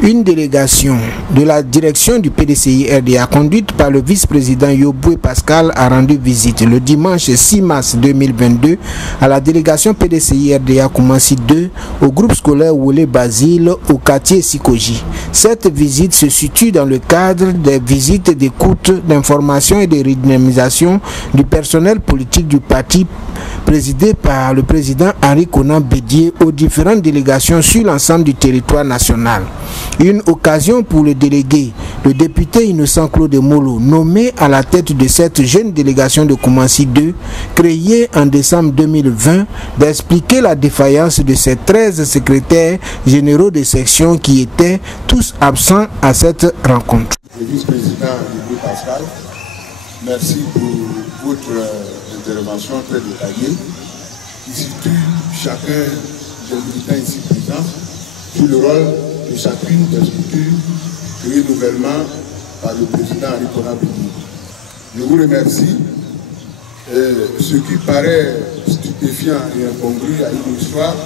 Une délégation de la direction du PDCI-RDA conduite par le vice-président Yoboué Pascal a rendu visite le dimanche 6 mars 2022 à la délégation PDCI-RDA Koumassi 2 au groupe scolaire Wole Basile au quartier Sikoji. Cette visite se situe dans le cadre des visites d'écoute, d'information et de redynamisation du personnel politique du parti présidé par le président Henri Konan Bédié aux différentes délégations sur l'ensemble du territoire national. Une occasion pour le délégué, le député Innocent Claude Molo, nommé à la tête de cette jeune délégation de Koumassi 2, créée en décembre 2020, d'expliquer la défaillance de ces 13 secrétaires généraux de section qui étaient tous absents à cette rencontre. Le vice-président Yoboué Pascal, merci pour votre intervention très détaillée qui situe chacun des militants ici présents sur le rôle de chacune des structures créées nouvellement par le président Henri Konan Bédié. Je vous remercie. Ce qui paraît stupéfiant et incongru à une histoire,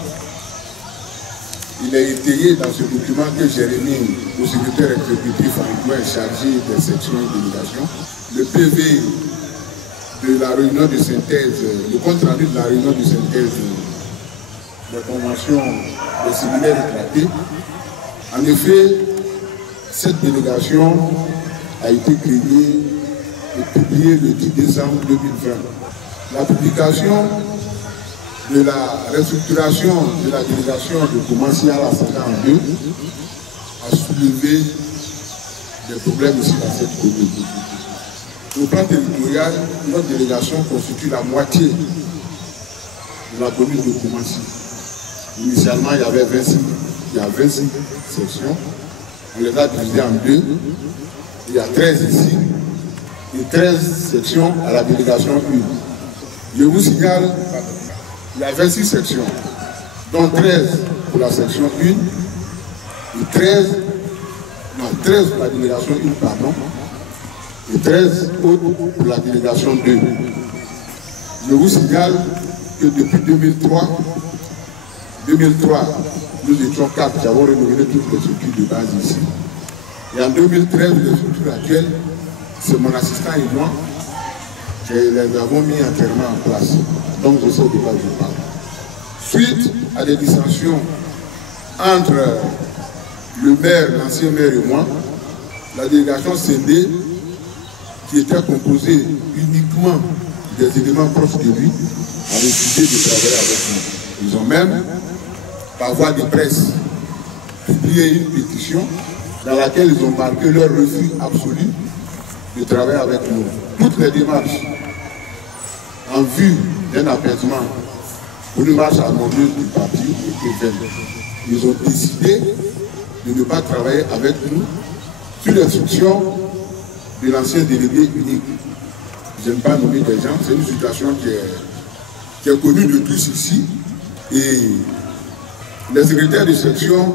il est étayé dans ce document que j'ai remis au secrétaire exécutif adjoint chargé des sections et délégations. Le PV de la réunion de synthèse, le compte rendu de la réunion de synthèse des conventions des séminaires éclatés. En effet, cette délégation a été créée et publiée le 10 décembre 2020. La publication de la restructuration de la délégation de Koumassi à la en 2 a soulevé des problèmes ici dans cette commune. Au plan territorial, notre délégation constitue la moitié de la commune de Koumassi. Initialement, il y avait 26 sections. On les a divisées en 2. Il y a 13 ici et 13 sections à la délégation 1. Je vous signale, il y a 26 sections, dont 13 pour la section 1 et 13 pour la délégation 1, pardon, et 13 autres pour la délégation 2. Je vous signale que depuis 2003, nous étions 4 qui avons renouvelé toutes les structures de base ici. Et en 2013, les structures actuelles, c'est mon assistant et moi qui les avons mis entièrement en place. Donc je sais de quoi je parle. Suite à des dissensions entre le maire, l'ancien maire et moi, la délégation scindée, qui était composée uniquement des éléments proches de lui, a décidé de travailler avec nous. Ils ont même, par voie de presse, publié une pétition dans laquelle ils ont marqué leur refus absolu de travailler avec nous. Toutes les démarches en vue d'un apaisement pour une marche harmonieuse du parti étaient vaines. Ils ont décidé de ne pas travailler avec nous sur l'instruction de l'ancien délégué unique. Je n'aime pas nommer des gens, c'est une situation qui est connue de tous ici. Et les secrétaires de section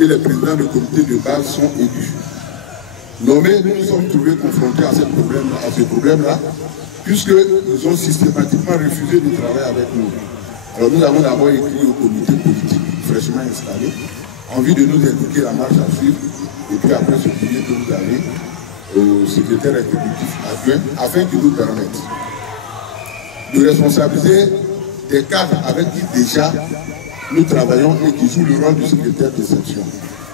et les présidents de comité de base sont élus. Nommés, nous nous sommes trouvés confrontés à ce problème-là, puisqu'ils ont systématiquement refusé de travailler avec nous. Alors nous avons d'abord écrit au comité politique fraîchement installé, en vue de nous indiquer la marche à suivre, et puis après ce courrier que vous avez au secrétaire exécutif adjoint, afin qu'il nous permette de responsabiliser des cadres avec qui déjà nous travaillons et qui jouent le rôle du secrétaire de section.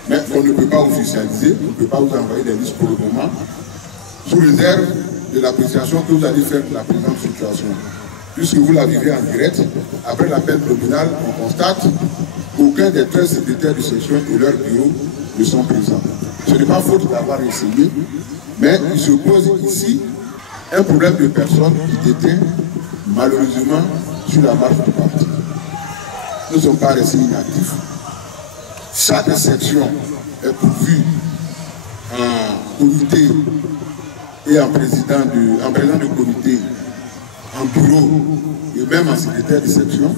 Mais on ne peut pas officialiser, on ne peut pas vous envoyer des listes pour le moment, sous réserve de l'appréciation que vous allez faire de la présente situation. Puisque vous la vivez en direct, après l'appel tribunal, on constate qu'aucun des 13 secrétaires de section et leur bureau ne sont présents. Ce n'est pas faute d'avoir essayé, mais il se pose ici un problème de personnes qui déteint malheureusement sur la marche du parti. Nous ne sommes pas restés inactifs. Chaque section est pourvue en comité et en président de comité, en bureau et même en secrétaire de section.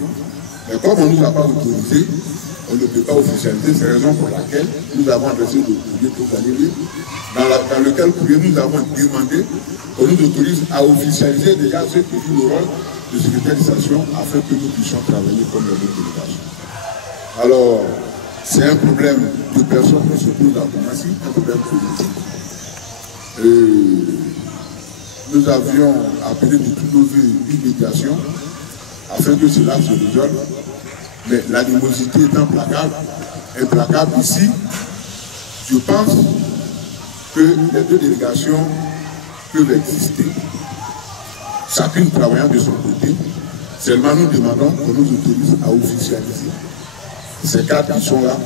Mais comme on ne nous a pas autorisé, on ne peut pas officialiser. C'est la raison pour laquelle nous avons adressé le courrier que vous allez lire, dans lequel courrier nous avons demandé qu'on nous autorise à officialiser déjà ceux qui jouent le rôle de secrétaire de section afin que nous puissions travailler comme les autres délégations. Alors, C'est un problème de personnes qui se posent à Koumassi, un problème politique. Nous avions appelé de toutes nos vues une médiation afin que cela se résolve. Mais l'animosité est implacable ici. Je pense que les deux délégations peuvent exister, chacune travaillant de son côté. Seulement nous demandons qu'on nous autorise à officialiser ces cadres qui sont là,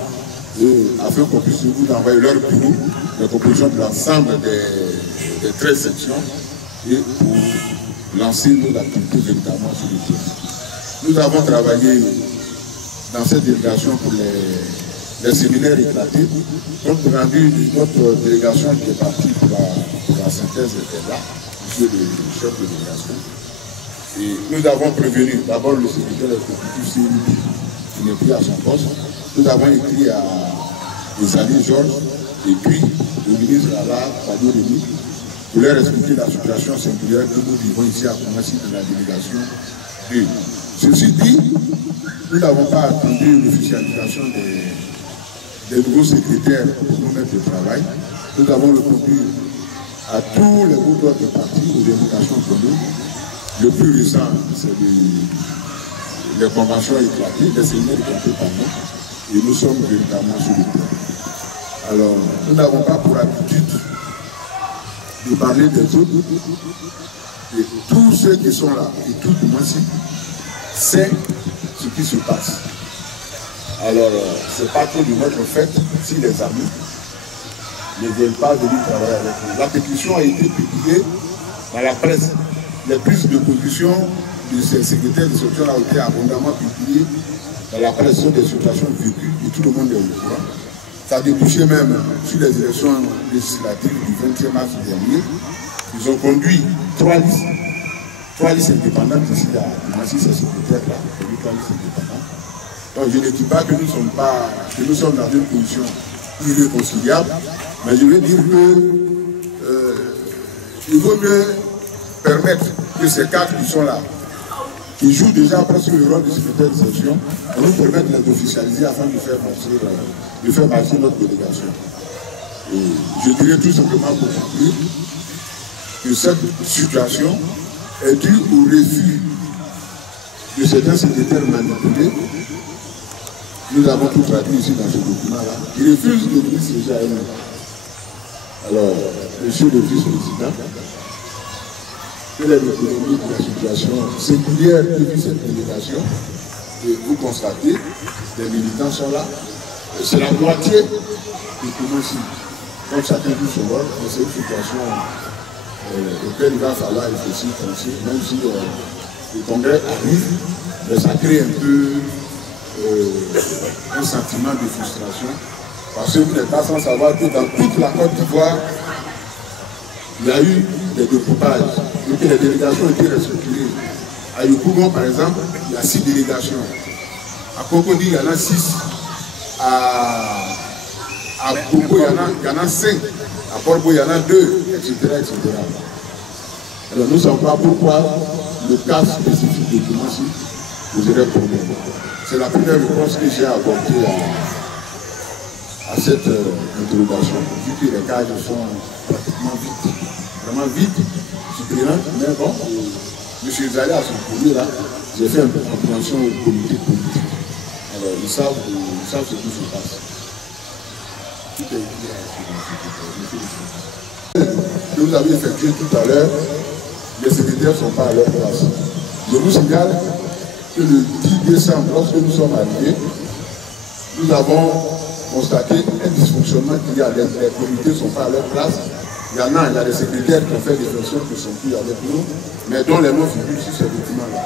afin qu'on puisse vous envoyer leur bureau, la composition de l'ensemble des 13 sections, et pour lancer nos activités véritablement sur le terrain. Nous avons travaillé dans cette délégation pour les séminaires éclatés. Compte rendu de notre délégation qui est partie pour la synthèse était là, monsieur le chef de délégation. Et nous avons prévenu d'abord le secrétaire exécutif CNUD qui n'est plus à son poste. Nous avons écrit à Isali Georges et puis au ministre Alain Fadou-Rémy pour leur expliquer la situation singulière que nous vivons ici à Koumassi de la délégation. Et ceci dit, nous n'avons pas attendu l'officialisation des nouveaux secrétaires pour nous mettre au travail. Nous avons répondu à tous les groupes de partis aux invitations pour nous. Le plus récent, c'est les conventions éclatées, les séminaires éclatés par nous, et nous sommes véritablement sur le terrain. Alors, nous n'avons pas pour habitude de parler des autres, et tous ceux qui sont là, et tout le monde ici, sait ce qui se passe. Alors, c'est pas trop de notre fait si les amis ne veulent pas venir travailler avec nous. La pétition a été publiée dans la presse. Les prises de position de ces secrétaires de section ont été abondamment publiées dans la presse sur des situations vécues et tout le monde est au courant. Ça a débouché même sur les élections législatives du 20e mars dernier. Ils ont conduit trois listes indépendantes ici à Koumassi, ces secrétaires-là, trois listes indépendantes. Donc je ne dis pas que nous sommes dans une position irréconciliable, mais je veux dire qu'il vaut mieux permettre que ces cadres qui sont là, qui jouent déjà presque le rôle de secrétaire de section, on nous permettre de les officialiser afin de faire marcher notre délégation. Et je dirais tout simplement pour conclure que cette situation est due au refus de certains secrétaires manipulés. Nous avons tout traduit ici dans ce document-là. Ils refusent de venir siéger à eux-mêmes. Alors, monsieur le vice-président, quelle est l'économie de la situation singulière que vit cette délégation? Et vous constatez, les militants sont là. C'est la moitié de Koumassi. Donc chacun joue son rôle, mais c'est une situation auquel il va falloir réfléchir, même si le congrès arrive, mais ça crée un peu un sentiment de frustration, parce que vous n'êtes pas sans savoir que dans toute la Côte d'Ivoire, il y a eu des découpages, et que les délégations ont été restructurées. À Yopougon, par exemple, il y a 6 délégations. À Cocody, il y en a 6. À Boko, il y en a 5. À Porbo, il y en a 2, etc., etc. Alors nous ne savons pas pourquoi le cas spécifique de Koumassi poserait problème. C'est la première réponse que j'ai apportée à cette interrogation, vu que les cases sont pratiquement vides. Vraiment vides, souterrains, mais bon, M. Zali à son courrier là, j'ai fait une compréhension au comité politique. Alors ils savent ce qui se passe. Tout est lié à ce que vous avez effectué tout à l'heure, les secrétaires ne sont pas à leur place. Je vous signale que le 10 décembre, lorsque nous sommes arrivés, nous avons constaté un dysfonctionnement qu'il y a. Les comités ne sont pas à leur place. Il y a des secrétaires qui ont fait des fonctions qui ne sont plus avec nous, mais dont les noms figurent sur ces documents-là.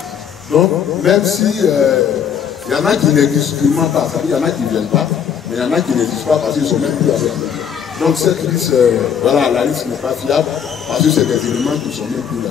Donc, même si il y en a qui n'existent pas, il y en a qui ne viennent pas, mais il y en a qui n'existent pas parce qu'ils ne sont même plus avec nous. Donc cette liste, voilà, la liste n'est pas fiable parce que c'est des éléments qui ne sont même plus là.